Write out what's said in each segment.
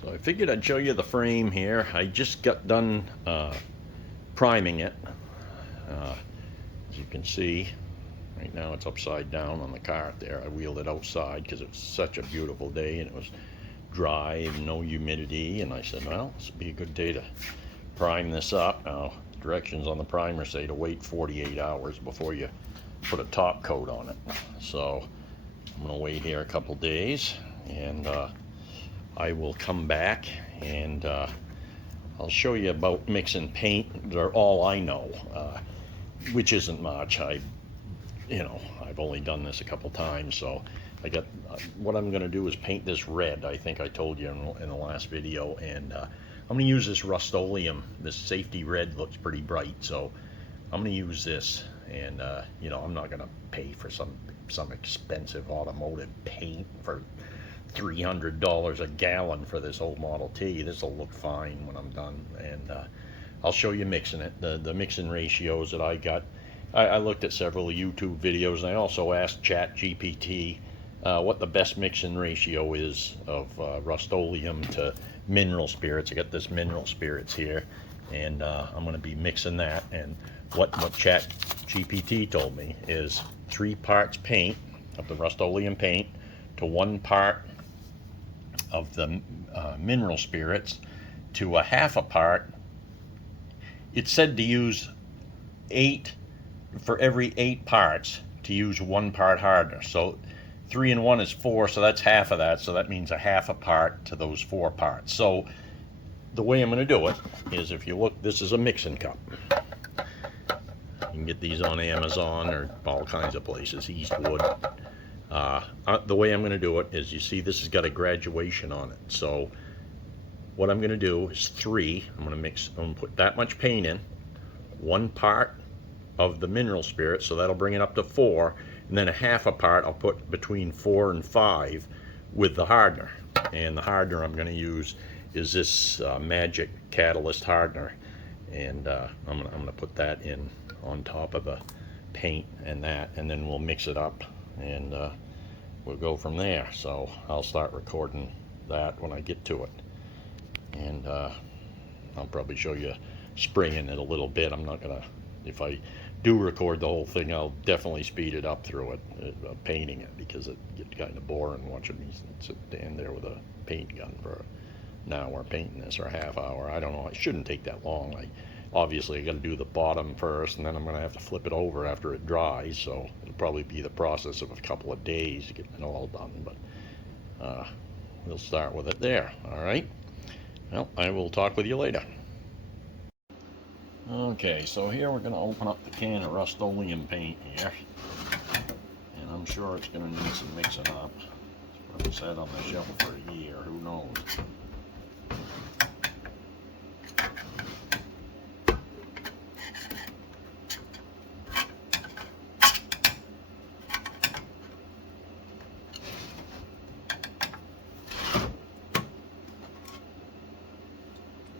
So I figured I'd show you the frame here. I just got done priming it. As you can see, right now it's upside down on the cart there. I wheeled it outside because it was such a beautiful day and it was dry and no humidity. And I said, well, this would be a good day to prime this up. Now, directions on the primer say to wait 48 hours before you put a top coat on it. So I'm going to wait here a couple days and I will come back and I'll show you about mixing paint. They're all I know, which isn't much. I've only done this a couple times, so I got what I'm going to do is paint this red. I think I told you in the last video, and I'm going to use this rust-oleum. This safety red looks pretty bright, so I'm going to use this. And I'm not going to pay for some expensive automotive paint for $300 a gallon for this old Model T. This will look fine when I'm done, and I'll show you mixing it. The mixing ratios that I got. I looked at several YouTube videos, and I also asked ChatGPT what the best mixing ratio is of rust-oleum to mineral spirits. I got this mineral spirits here, and I'm going to be mixing that. And what ChatGPT told me is 3 parts paint of the rust-oleum paint to 1 part of the mineral spirits to a half a part. It said to use 8 for every 8 parts, to use 1 part hardener. So 3 and 1 is 4, so that's half of that. So that means a half a part to those 4 parts. So the way I'm going to do it is, if you look, this is a mixing cup. You can get these on Amazon or all kinds of places, Eastwood. The way I'm going to do it is, you see this has got a graduation on it. So what I'm going to do is 3. I'm going to put that much paint in, 1 part of the mineral spirit, so that'll bring it up to 4, and then a half a part I'll put between 4 and 5 with the hardener. And the hardener I'm going to use is this Magic Catalyst hardener, and I'm going to put that in on top of the paint and then we'll mix it up, and we'll go from there. So I'll start recording that when I get to it, and I'll probably show you spraying it a little bit. I'm not gonna, if I do record the whole thing, I'll definitely speed it up through it, painting it, because it gets kind of boring watching me stand there with a paint gun for an hour painting this, or a half hour. I don't know, it shouldn't take that long. Obviously I got to do the bottom first, and then I'm going to have to flip it over after it dries, so it'll probably be the process of a couple of days to get it all done, but we'll start with it there. All right, well, I will talk with you later. Okay, so here we're going to open up the can of rust-oleum paint here, and I'm sure it's going to need some mixing up. It's probably sat on the shelf for a year, who knows.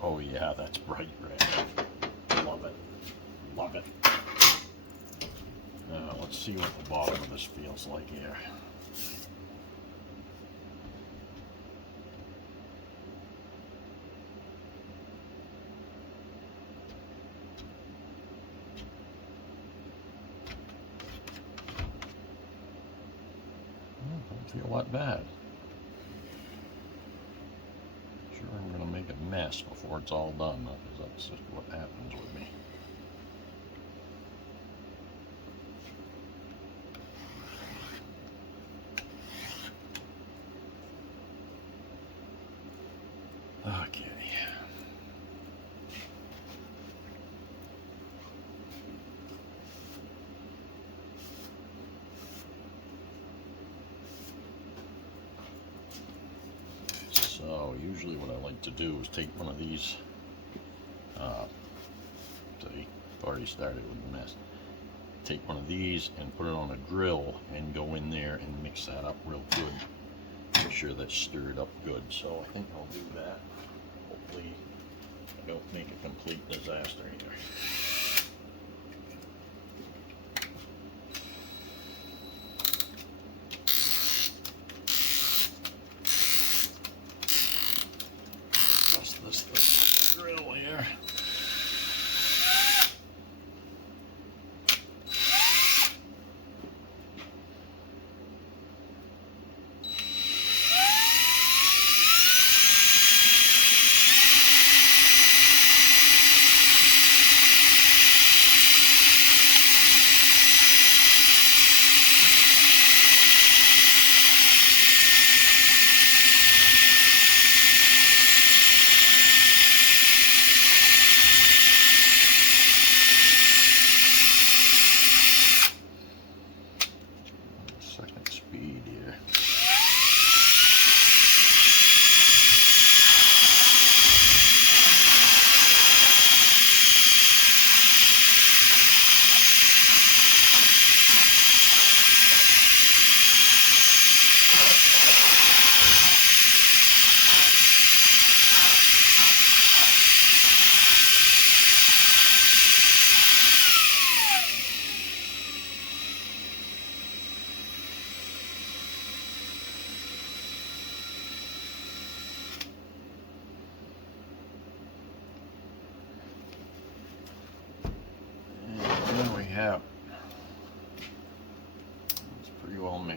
Oh yeah, that's bright red. Love it. Love it. Now let's see what the bottom of this feels like here. Don't feel that bad. Sure, I'm going to make a mess before it's all done, because that's just what happens with me. Okay. So usually what I like to do is take one of these, see, already started with the mess. Take one of these and put it on a drill and go in there and mix that up real good. Make sure that's stirred up good. So I think I'll do that. Hopefully I don't make a complete disaster here.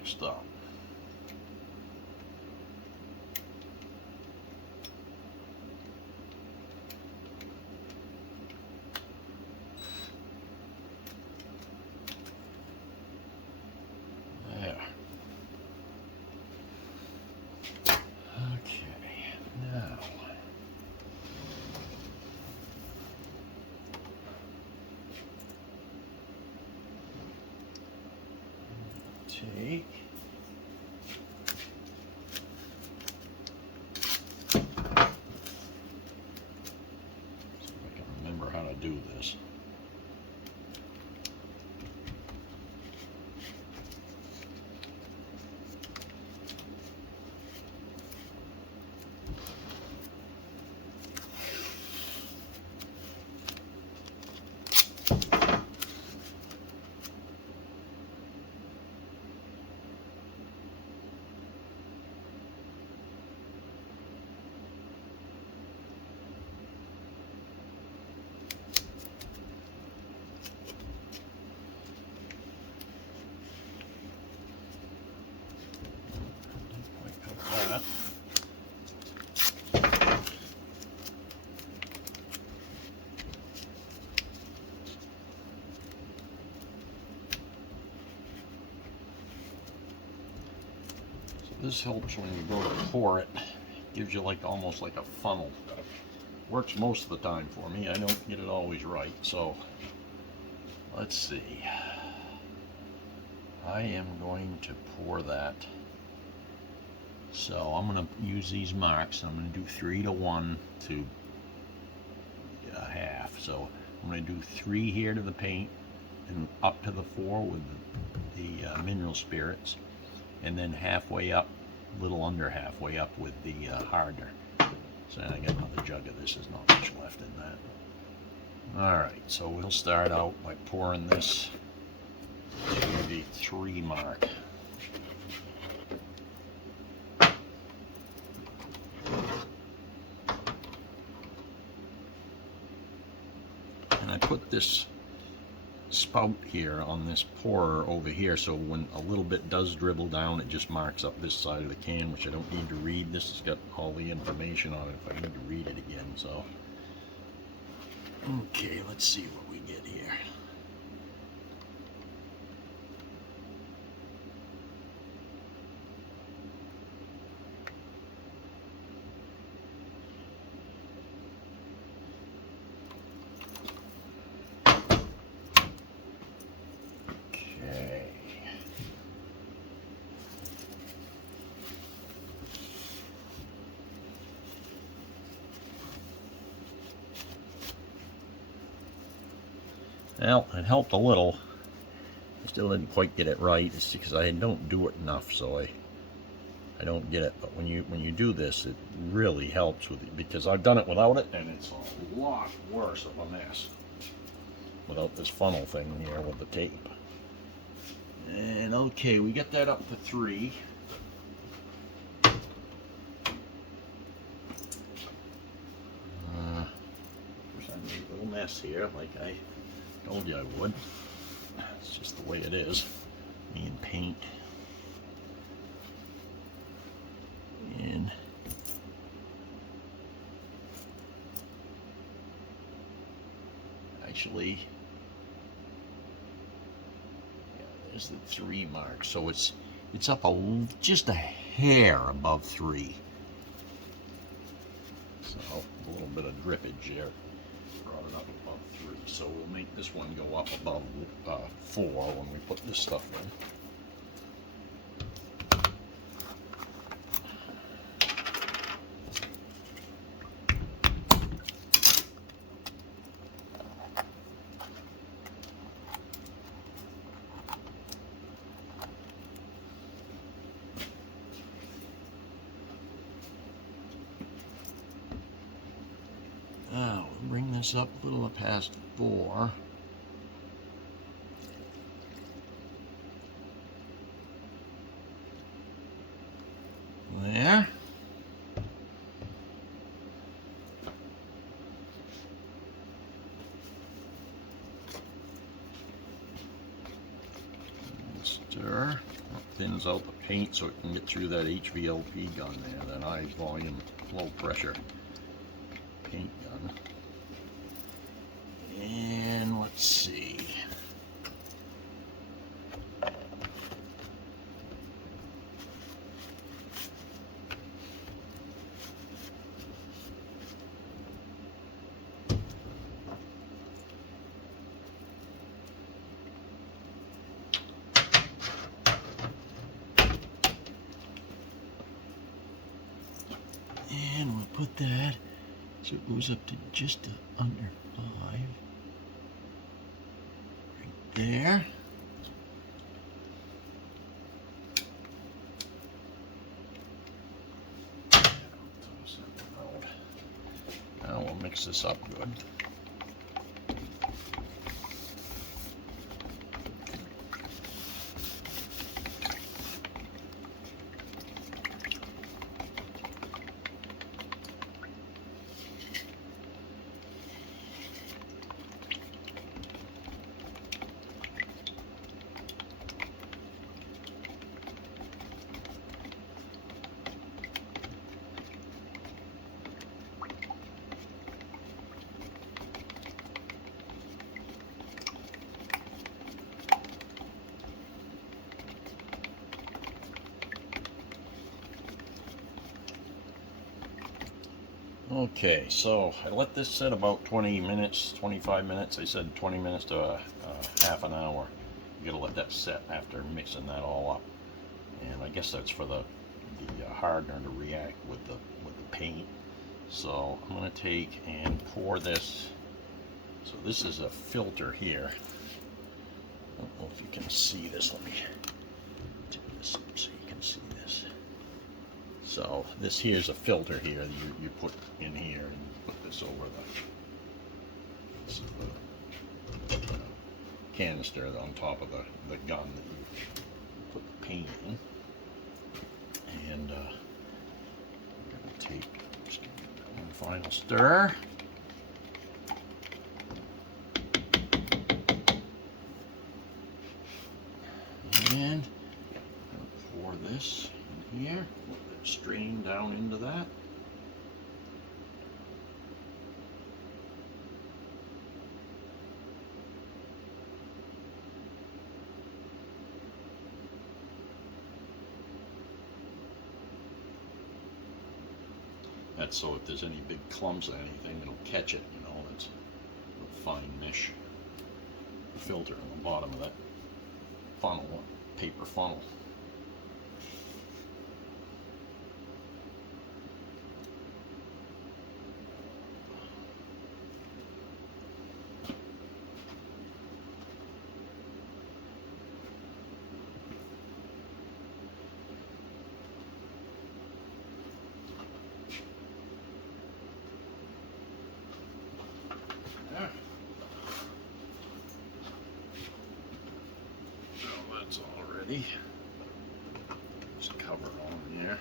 next up. There. Okay, now take how to do this. That. So this helps when you go to pour it. Gives you like almost like a funnel. Works most of the time for me. I don't get it always right. So let's see. I am going to pour that. So I'm going to use these marks. I'm going to do 3 to 1 to a half. So I'm going to do 3 here to the paint and up to the 4 with the mineral spirits, and then halfway up, a little under halfway up with the hardener. So I got another jug of this. There's not much left in that. Alright, so we'll start out by pouring this to the 3 mark. I put this spout here on this pourer over here, so when a little bit does dribble down, it just marks up this side of the can, which I don't need to read. This has got all the information on it if I need to read it again. So okay, let's see what we get here. Well, it helped a little. I still didn't quite get it right. It's because I don't do it enough, so I don't get it. But when you do this, it really helps with it, because I've done it without it, and it's a lot worse of a mess without this funnel thing here with the tape. And okay, we get that up to 3. I made a little mess here, like I told you I would. It's just the way it is. Me and paint. And actually, yeah, there's the 3 mark. So it's up just a hair above 3. So a little bit of drippage there. Brought it up above 3. So we'll make this one go up above 4 when we put this stuff in. Now we'll bring this up a little past 4. There. Stir up thins out the paint so it can get through that HVLP gun there, that high volume, low pressure paint gun. And let's see. And we'll put that so it goes up to just under 5. Right there. Now we'll mix this up good. Okay, so I let this sit about 20 minutes, 25 minutes. I said 20 minutes to half an hour. You gotta let that set after mixing that all up. And I guess that's for the hardener to react with the paint. So I'm gonna take and pour this. So this is a filter here. I don't know if you can see this. Let me take this up so you can see this. So this here's a filter here that you put in here, and you put this over this is the canister on top of the gun that you put the paint in. And I'm going to take just one final stir. And pour this in here. Strain down into that. That's so if there's any big clumps or anything, it'll catch it, you know. It's a fine mesh filter on the bottom of that funnel, paper funnel. That's all ready. Just cover it on there.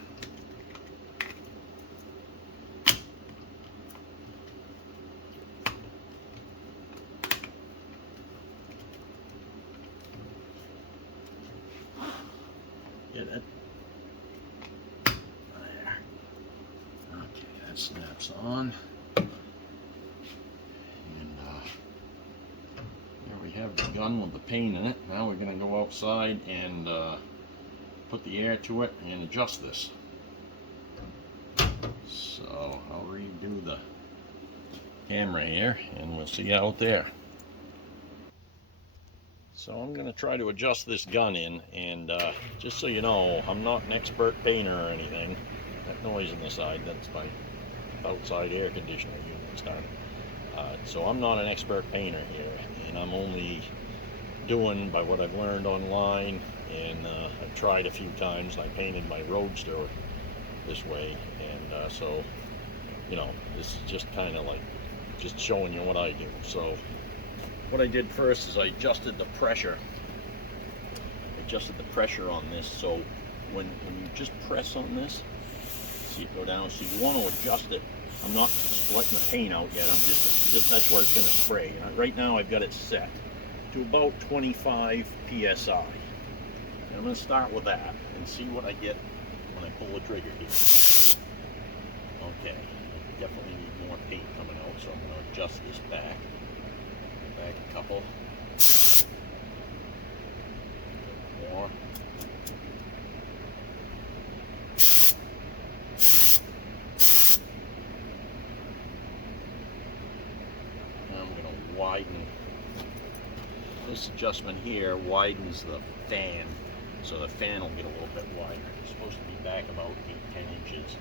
Get it? There. Okay, that snaps on. Have the gun with the paint in it. Now we're going to go outside and put the air to it and adjust this. So I'll redo the camera here and we'll see you out there. So I'm going to try to adjust this gun in, and just so you know, I'm not an expert painter or anything. That noise on the side, that's my outside air conditioner unit starting. So I'm not an expert painter here, and I'm only doing by what I've learned online, and I've tried a few times. I painted my Roadster this way, and so, you know, this is just kind of like just showing you what I do. So what I did first is I adjusted the pressure. On this, so when you just press on this, see it go down. So you want to adjust it. I'm not letting the paint out yet. I'm just that's where it's going to spray. Right now I've got it set to about 25 psi. I'm going to start with that and see what I get when I pull the trigger here. Okay, I definitely need more paint coming out, so I'm going to adjust this back a couple more. Now I'm going to widen. This adjustment here widens the fan, so the fan will get a little bit wider. It's supposed to be back about 8-10 inches.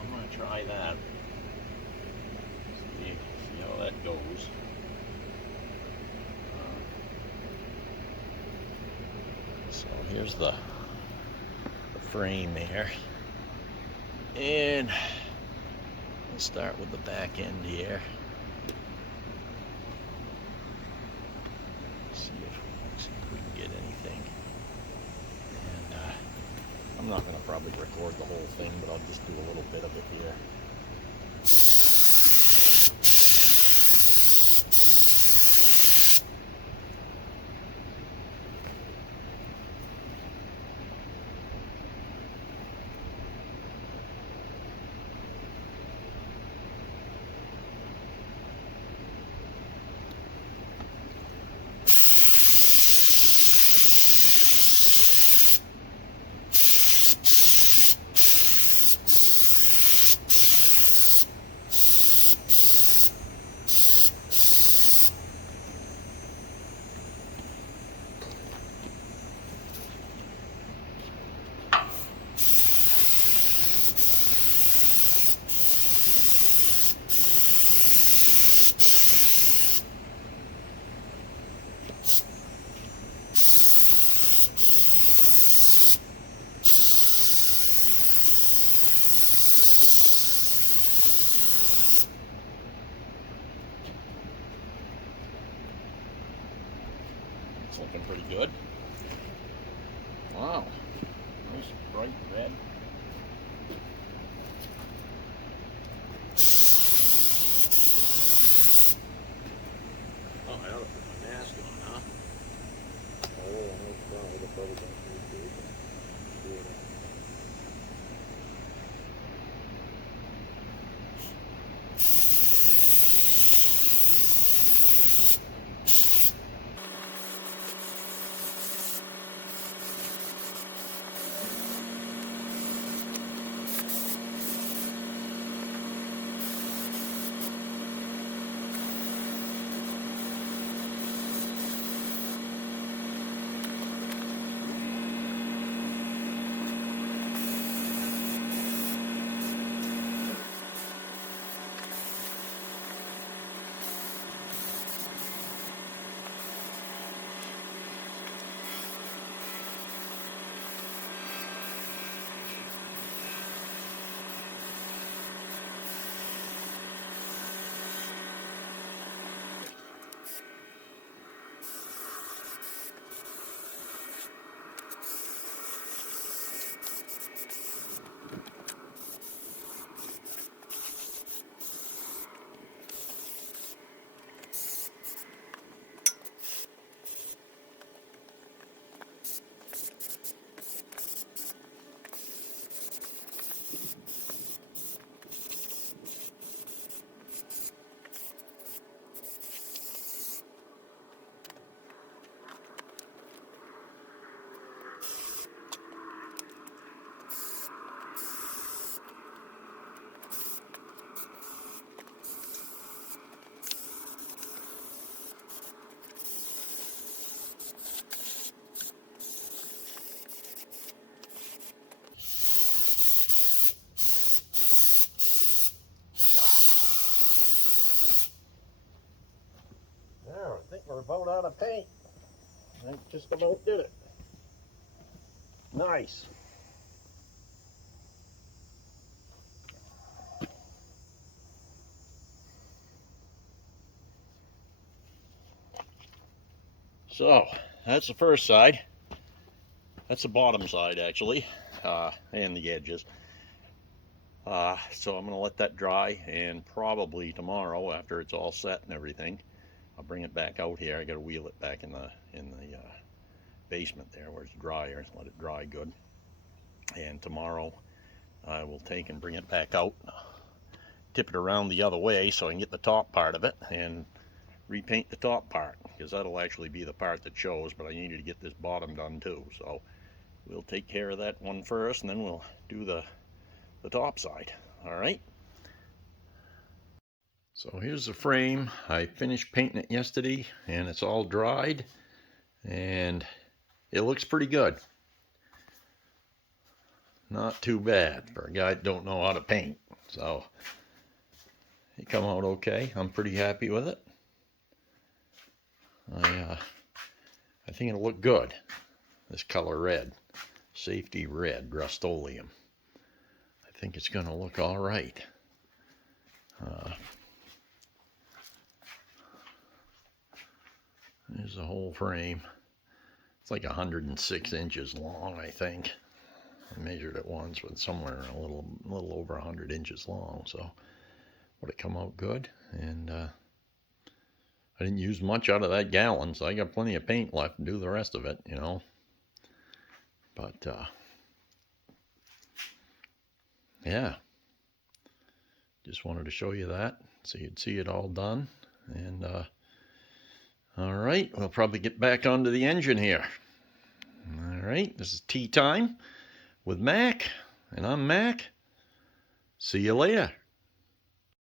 I'm going to try that. See how that goes. So here's the frame there, and we'll start with the back end here. See if we can get anything. And I'm not going to probably record the whole thing, but I'll just do a little bit of it here. It's looking pretty good. Wow, nice bright red. Oh, I ought to put my mask on, huh? Oh, no problem. The bubble gum is good. There, I think we're about out of paint. I just about did it. Nice. So that's the first side. That's the bottom side actually, and the edges. So I'm going to let that dry, and probably tomorrow after it's all set and everything, I'll bring it back out here. I got to wheel it back in the basement there where it's drier, let it dry good. And tomorrow I will take and bring it back out, tip it around the other way so I can get the top part of it and repaint the top part, because that'll actually be the part that shows, but I needed to get this bottom done too. So we'll take care of that one first, and then we'll do the top side. All right. So here's the frame. I finished painting it yesterday, and it's all dried, and it looks pretty good. Not too bad for a guy that don't know how to paint. So it come out okay. I'm pretty happy with it. I think it'll look good. This color red, safety red, rust-oleum. I think it's going to look all right. There's the whole frame. It's like 106 inches long, I think. I measured it once, but somewhere a little over 100 inches long. So would it come out good? And I didn't use much out of that gallon, so I got plenty of paint left to do the rest of it, you know. But yeah, just wanted to show you that so you'd see it all done. And all right, we'll probably get back onto the engine here. All right, this is tea time with Mac, and I'm Mac. See you later.